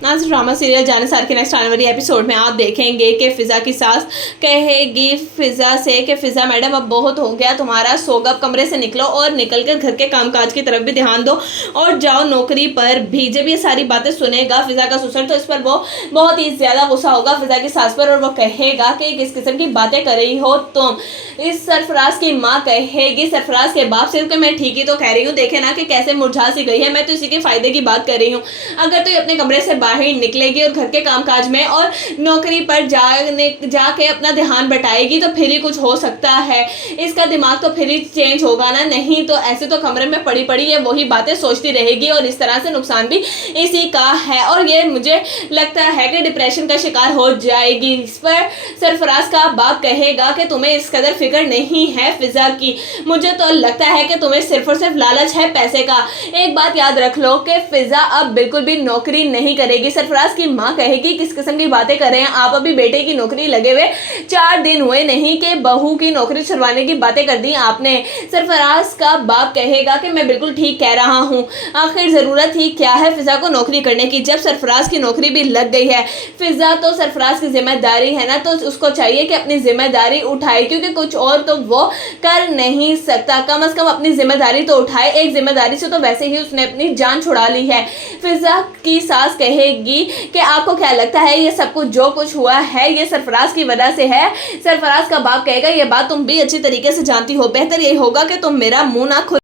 आज drama serial जानेसार के next आने वाली एपिसोड में आप देखेंगे कि फिज़ा की सास कहेगी फिज़ा से कि फिज़ा मैडम अब बहुत हो गया तुम्हारा, सोगब कमरे से निकलो और निकल कर घर के कामकाज की तरफ भी ध्यान दो और जाओ नौकरी पर भी। जब ये सारी बातें सुनेगा फिज़ा का ससुर तो इस पर वो बहुत ही ज़्यादा गुस्सा होगा फिज़ा की सास पर और वो कहेगा कि किस किस्म की बातें कर रही हो तुम। इस सरफराज की माँ कहेगी सरफराज के बाप से कि मैं ठीक ही तो कह रही हूँ, देखे ना कि कैसे मुरझा सी गई है, मैं तो इसी के फायदे की बात कर रही हूँ। अगर तो ये अपने कमरे से बाहर निकलेगी और घर के कामकाज में और नौकरी पर जाके अपना ध्यान बटाएगी तो फिर ही कुछ हो सकता है, इसका दिमाग तो फिर ही चेंज होगा ना, नहीं तो ऐसे तो कमरे में पड़ी पड़ी ये वही बातें सोचती रहेगी और इस तरह से नुकसान भी इसी का है और ये मुझे लगता है कि डिप्रेशन का शिकार हो जाएगी। इस पर सरफराज का बाप कहेगा कि तुम्हें इस कदर फिक्र नहीं है फिज़ा की, मुझे तो लगता है कि तुम्हें सिर्फ और सिर्फ लालच है पैसे का। एक बात याद रख लो कि फिज़ा अब बिल्कुल भी नौकरी नहीं करेगी। सरफराज की माँ कहेगी किस किस्म की बातें कर रहे हैं आप, अभी बेटे की नौकरी लगे हुए 4 दिन हुए नहीं कि बहू की नौकरी छुड़वाने की बातें कर दी आपने। सरफराज का बाप कहेगा कि मैं बिल्कुल ठीक कह रहा हूँ, आखिर ज़रूरत ही क्या है फिज़ा को नौकरी करने की, जब सरफराज की नौकरी भी लग गई है। फिज़ा तो सरफराज की जिम्मेदारी है ना, तो उसको चाहिए कि अपनी जिम्मेदारी उठाए क्योंकि कुछ और तो वो कर नहीं सकता, कम से कम अपनी जिम्मेदारी तो उठाए। एक जिम्मेदारी से तो वैसे ही उसने अपनी जान छुड़ा ली है। फिज़ा की सास कहेगी कि आपको क्या लगता है ये सब कुछ जो कुछ हुआ है ये सरफराज की वजह से है। सरफराज का बाप कहेगा ये बात तुम भी अच्छी तरीके से जानती हो, बेहतर यही होगा कि तुम मेरा मुंह ना